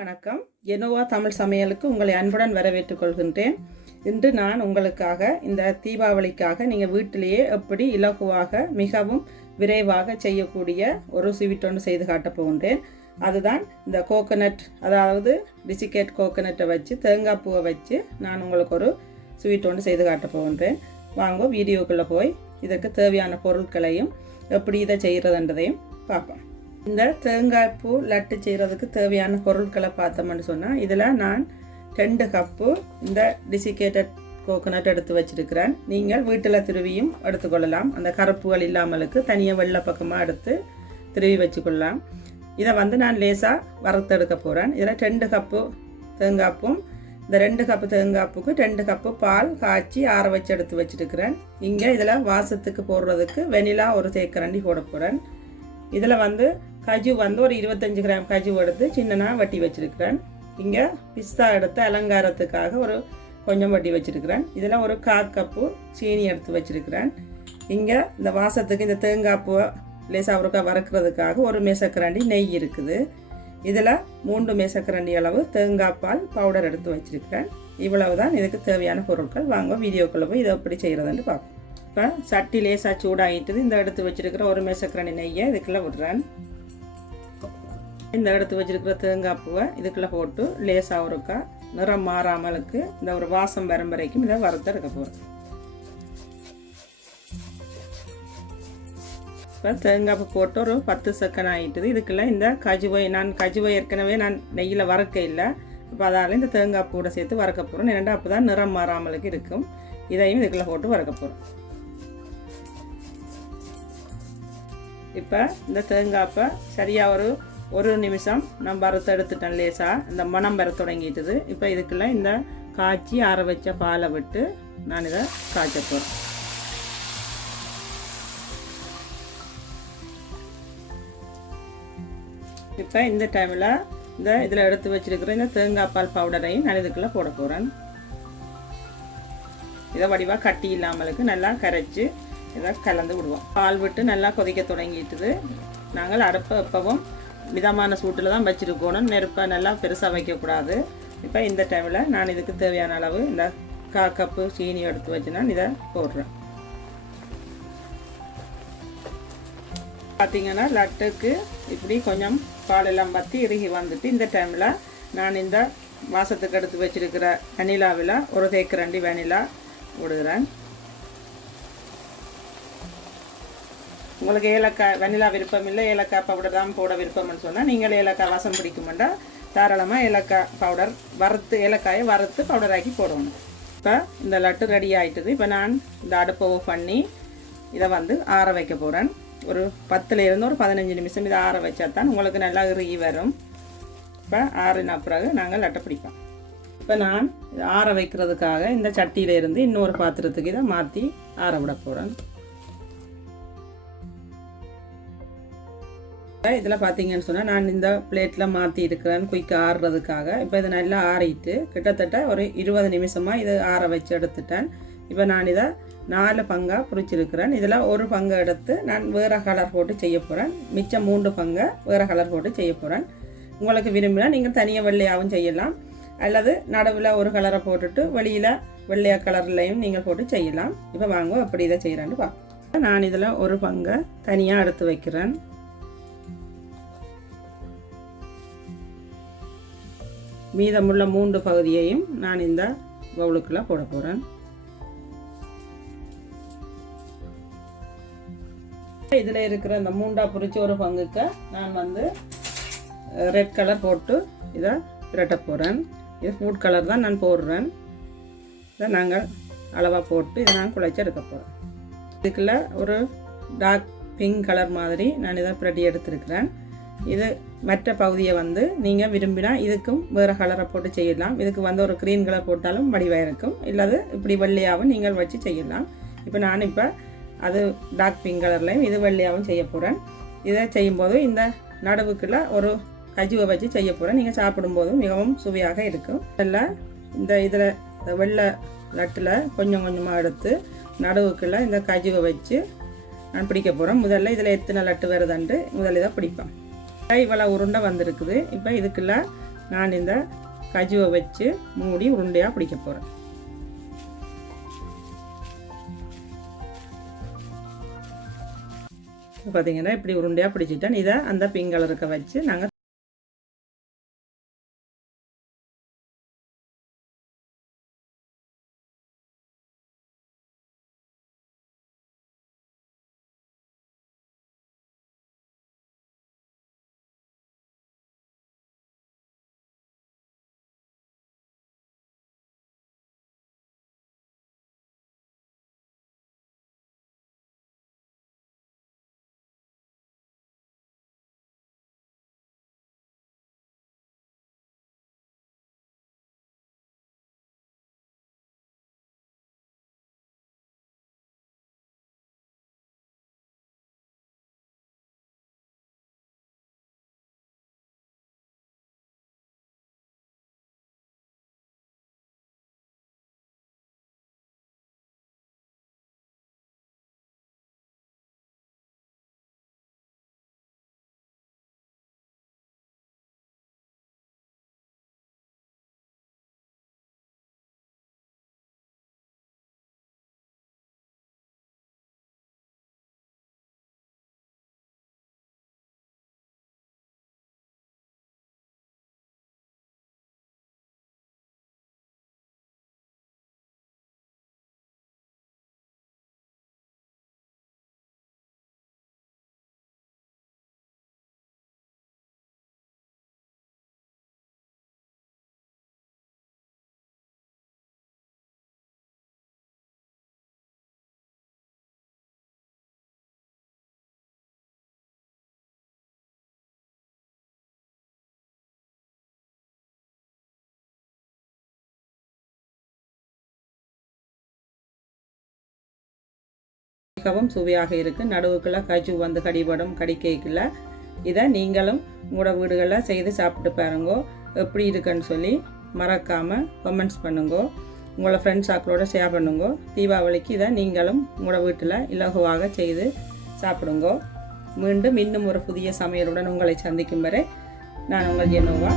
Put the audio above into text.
வணக்கம். என்னோவா தமிழ் சமையலுக்கு உங்களை அன்புடன் வரவேற்றுக் கொள்கின்றேன். இன்று நான் உங்களுக்காக இந்த தீபாவளிக்காக நீங்கள் வீட்டிலேயே எப்படி இலகுவாக மிகவும் விரைவாக செய்யக்கூடிய ஒரு ஸ்வீட் ஒன்று செய்து காட்டப் போகின்றேன். அதுதான் இந்த கோகனட், அதாவது டிசிகேட் கோகனட்டை வச்சு தேங்காய் பூவை வச்சு நான் உங்களுக்கு ஒரு ஸ்வீட் ஒன்று செய்து காட்டப் போகின்றேன். வாங்க வீடியோக்குள்ளே போய் இதற்கு தேவையான பொருட்களையும் எப்படி இதை செய்கிறதுன்றதையும் பார்ப்போம். இந்த தேங்காய் பூ லட்டு செய்கிறதுக்கு தேவையான பொருட்களை பார்த்தோம்னு சொன்னால் இதில் நான் 2 கப்பு இந்த டிசிகேட்டட் கோகனட் எடுத்து வச்சிருக்கிறேன். நீங்கள் வீட்டில் திருவியும் எடுத்துக்கொள்ளலாம். அந்த கருப்புகள் இல்லாமலுக்கு தனியாக வெள்ளை பக்கமாக எடுத்து திருவி வச்சுக்கொள்ளலாம். இதை நான் லேசாக வறுத்தெடுக்க போகிறேன். இதில் 2 கப்பு தேங்காய்ப்பும் இந்த 2 கப்பு தேங்காய்ப்புக்கு 2 கப்பு பால் காய்ச்சி ஆற வச்சு எடுத்து வச்சுருக்கிறேன். இங்கே இதில் வாசத்துக்கு போடுறதுக்கு வெனிலா ஒரு தேக்கரண்டி போட போகிறேன். இதில் கஜு ஒரு 25 கிராம் கஜு எடுத்து சின்னனாக வட்டி வச்சுருக்கிறேன். இங்கே பிஸ்தா எடுத்து அலங்காரத்துக்காக ஒரு கொஞ்சம் வட்டி வச்சுருக்கிறேன். இதில் ஒரு 1/4 கப்பு சீனி எடுத்து வச்சுருக்கிறேன். இங்கே இந்த வாசத்துக்கு இந்த தேங்காய் பூவை லேசாக அவருக்கா வறுக்கிறதுக்காக ஒரு மேசக்கரண்டி நெய் இருக்குது. இதில் 3 மேசக்கரண்டி அளவு தேங்காய் பால் பவுடர் எடுத்து வச்சுருக்கிறேன். இவ்வளவு தான் இதுக்கு தேவையான பொருட்கள். வாங்க வீடியோக்குள்ளே போய் இதை எப்படி செய்கிறதுன்னு பார்ப்போம். இப்போ சட்டி லேசாக சூடாகிட்டுது. இந்த எடுத்து வச்சுருக்கிற ஒரு மேசக்கரண்டி நெய்யை இதுக்குள்ளே விடுறேன். இந்த எடுத்து வச்சுருக்கிற தேங்காய் பூவை இதுக்குள்ளே போட்டு லேசாக ஒருக்கா நிறம் மாறாமலுக்கு இந்த ஒரு வாசம் வரும் வரைக்கும் இதை வறுத்து எடுக்க போகிறேன். இப்போ தேங்காய் பூ போட்டு ஒரு 10 செகண்ட் ஆகிட்டுது. இதுக்குள்ளே இந்த கஜுவை ஏற்கனவே நான் நெய்யில் வறுக்க இல்லை. இப்போ அதால் இந்த தேங்காய் பூவோட சேர்த்து வறுக்க போகிறேன். ஏன்னா அப்போ தான் நிறம் மாறாமலுக்கு இருக்கும். இதையும் இதுக்குள்ளே போட்டு வறுக்க போகிறேன். இப்போ இந்த தேங்காய்ப்பை சரியாக ஒரு நிமிஷம் நான் வறுத்து எடுத்துட்டேன். லேசாக இந்த மணம் வர தொடங்கிட்டுது. இப்போ இதுக்குள்ளே இந்த காய்ச்சி ஆற வச்ச பாலை விட்டு நான் இதை காய்ச்ச போகிறேன். இப்போ இந்த டைமில் இதில் எடுத்து வச்சிருக்கிற இந்த தேங்காய் பால் பவுடரையும் நான் இதுக்குள்ளே போட போகிறேன். இதை வடிவாக கட்டி இல்லாமலுக்கு நல்லா கரைச்சி இதை கலந்து விடுவோம். பால் விட்டு நல்லா கொதிக்க தொடங்கிட்டுது. நாங்கள் அடுப்பை எப்பவும் மிதமான சூட்டில் தான் வச்சுருக்கணும். நெருப்பை நல்லா பெருசாக வைக்கக்கூடாது. இப்போ இந்த டைமில் நான் இதுக்கு தேவையான அளவு இந்த 1/4 கப்பு சீனி எடுத்து வச்சு நான் இதை போடுறேன். பார்த்திங்கன்னா லட்டுக்கு இப்படி கொஞ்சம் பாலெல்லாம் பற்றி இறுகி வந்துட்டு இந்த டைமில் நான் இந்த வாசத்துக்கு எடுத்து வச்சுருக்கிற வெனிலாவில் ஒரு தேக்கரண்டி வெனிலா விடுகிறேன். உங்களுக்கு ஏலக்காய் வெனிலா விருப்பம் இல்லை, ஏலக்காய் பவுடர் தான் போட விருப்பம்னு சொன்னால் நீங்கள் ஏலக்காய் வாசம் பிடிக்குமெண்டா தாராளமாக ஏலக்காய் பவுடர் ஏலக்காயை வறுத்து பவுடராக்கி போடணும். இப்போ இந்த லட்டு ரெடி ஆகிட்டுது. இப்போ நான் இந்த அடுப்பை ஆஃப் பண்ணி இதை ஆற வைக்க போகிறேன். ஒரு 10லேருந்து ஒரு 15 நிமிஷம் இதை ஆற வச்சா தான் உங்களுக்கு நல்லா இறுகி வரும். இப்போ ஆறின பிறகு நாங்கள் லட்டை பிடிப்போம். இப்போ நான் இதை ஆற வைக்கிறதுக்காக இந்த சட்டியிலேருந்து இன்னொரு பாத்திரத்துக்கு இதை மாற்றி ஆற விட போகிறேன். இதில் பார்த்தீங்கன்னு சொன்னால் நான் இந்த பிளேட்டில் மாற்றி இருக்கிறேன் குயிக்காக ஆறுறதுக்காக. இப்போ இதை நல்லா ஆறிட்டு கிட்டத்தட்ட ஒரு 20 நிமிஷமாக இதை ஆற வச்சு எடுத்துட்டேன். இப்போ நான் இதை 4 பங்காக பிரிச்சிருக்கிறேன். இதில் ஒரு பங்கை எடுத்து நான் வேறு கலர் போட்டு செய்ய போகிறேன். மிச்சம் 3 பங்கை வேறு கலர் போட்டு செய்ய போகிறேன். உங்களுக்கு விரும்பினா நீங்கள் தனியாக வெள்ளையாகவும் செய்யலாம், அல்லது நடுவில் ஒரு கலரை போட்டுட்டு வெளியில் வெள்ளையா கலர்லையும் நீங்கள் போட்டு செய்யலாம். இப்போ வாங்க அப்படி இதை செய்கிறேன்னு பார்ப்போம். நான் இதில் ஒரு பங்கை தனியாக எடுத்து வைக்கிறேன். மீதமுள்ள 3 பகுதியையும் நான் இந்த பவுலுக்குள்ளே போட போகிறேன். இதில் இருக்கிற இந்த மூண்டா பிரித்து ஒரு பங்குக்கு நான் வந்து ரெட் கலர் போட்டு இதை பிரட்ட போகிறேன். இது ஃபுட் கலர் தான் நான் போடுறேன். இதை நாங்கள் அளவாக போட்டு இதை நான் குழைச்சி எடுக்க போகிறேன். இதுக்குள்ள ஒரு டார்க் பிங்க் கலர் மாதிரி நான் இதை பிரட்டி எடுத்துருக்கிறேன். இது மற்ற பகுதியை வந்து நீங்கள் விரும்பினா இதுக்கும் வேறு கலரை போட்டு செய்யலாம். இதுக்கு வந்து ஒரு க்ரீன் கலர் போட்டாலும் வடிவாக இருக்கும், இல்லாது இப்படி வெள்ளையாகவும் நீங்கள் வச்சு செய்யலாம். இப்போ நான் அது டார்க் பிங்க் கலர்லையும் இது வெள்ளையாகவும் செய்ய போகிறேன். இதை செய்யும்போது இந்த நடுவுக்குள்ள ஒரு கஜுவை வச்சு செய்ய போகிறேன். நீங்கள் சாப்பிடும்போதும் மிகவும் சுவையாக இருக்கும். இதில் வெள்ளை லட்டில் கொஞ்சம் கொஞ்சமாக எடுத்து நடுவுக்குள்ள இந்த கஜுவை வச்சு நான் பிடிக்க போகிறேன். முதல்ல இதில் எத்தனை லட்டு வருதுன்ட்டு முதல்ல இதை பிடிப்பேன். இவ்வளோ உருண்டை வந்திருக்குது. இப்போ இதுக்குள்ள நான் இந்த கஜுவை வச்சு மூடி உருண்டையாக பிடிக்க போகிறேன். பார்த்தீங்கன்னா இப்படி உருண்டையாக பிடிச்சிட்டேன். இதை அந்த பிங்க் கலருக்கு வச்சு நாங்கள் மிகவும் சுவையாக இருக்குது. நடுவுக்குள்ள கஜு வந்து கடிபடும் கடிக்கைக்குள்ள இதை நீங்களும் உங்களோட வீடுகளில் செய்து சாப்பிட்டு பாருங்க. எப்படி இருக்குன்னு சொல்லி மறக்காமல் கமெண்ட்ஸ் பண்ணுங்க. உங்களோட ஃப்ரெண்ட்ஸ் ஆக்களோட ஷேர் பண்ணுங்க. தீபாவளிக்கு இதை நீங்களும் உங்களோட வீட்டில் இலகுவாக செய்து சாப்பிடுங்க. மீண்டும் இன்னும் ஒரு புதிய சமையலுடன் உங்களை சந்திக்கும் வரை நான் உங்கள் ஜெனோவா.